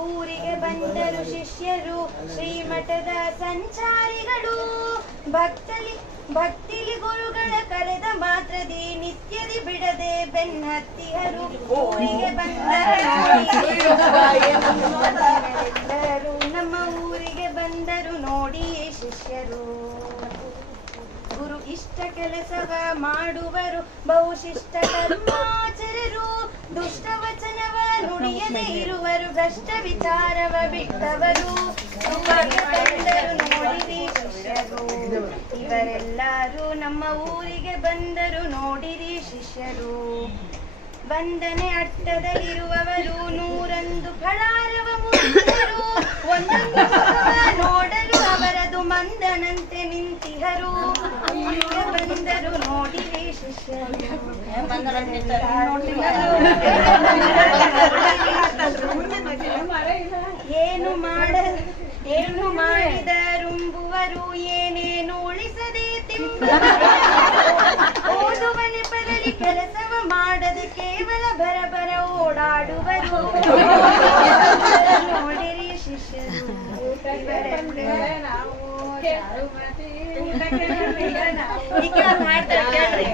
ಊರಿಗೆ ಬಂದರು ಶಿಷ್ಯರು ಶ್ರೀಮಠದ ಸಂಚಾರಿಗಳು. ಭಕ್ತಿಲಿ ಗುರುಗಳ ಕರೆದ ಮಾತ್ರದಿ ನಿತ್ಯದಿ ಬಿಡದೆ ಬೆನ್ನತ್ತಿಹರು. ಊರಿಗೆ ಬಂದರು ನಮ್ಮ ಊರಿಗೆ ಬಂದರು ನೋಡಿ ಶಿಷ್ಯರು. ಗುರು ಇಷ್ಟ ಕೆಲಸವ ಮಾಡುವರು ಬಹುಶಿಷ್ಟ ಕರ್ಮಾಚರರು. ದುಷ್ಟ ವಚನವ ನುಡಿಯದೆ ಇರುವರು ಭ್ರಷ್ಟ ವಿಚಾರವ ಬಿಟ್ಟವರು. ಬಂದರು ನೋಡಿರಿ ಶಿಷ್ಯರು. ಇವರೆಲ್ಲರೂ ನಮ್ಮ ಊರಿಗೆ ಬಂದರು ನೋಡಿರಿ ಶಿಷ್ಯರು. ವಂದನೆ ಅಟ್ಟದಲ್ಲಿರುವವರು 101 ಫಳಾರವ ಮುರಿದರು. ಒಂದೊಂದು ನೋಡಲು ಅವರದು ಮಂದನಂತೆ ನಿಂತಿಹರು. ಬಂದರು ನೋಡಿರಿ ಶಿಷ್ಯರು. ಏನು ಮಾಡಿದರುಂಬುವರು ಏನೇನು ಉಳಿಸದೆ ಓದುವ ನೆಪದಲ್ಲಿ ಕೆಲಸವ ಮಾಡದೆ ಕೇವಲ ಬರಬರ ಓಡಾಡುವರು. ನೋಡಿರಿ ಶಿಷ್ಯರು. ಮಾಡ್ತಾರೆ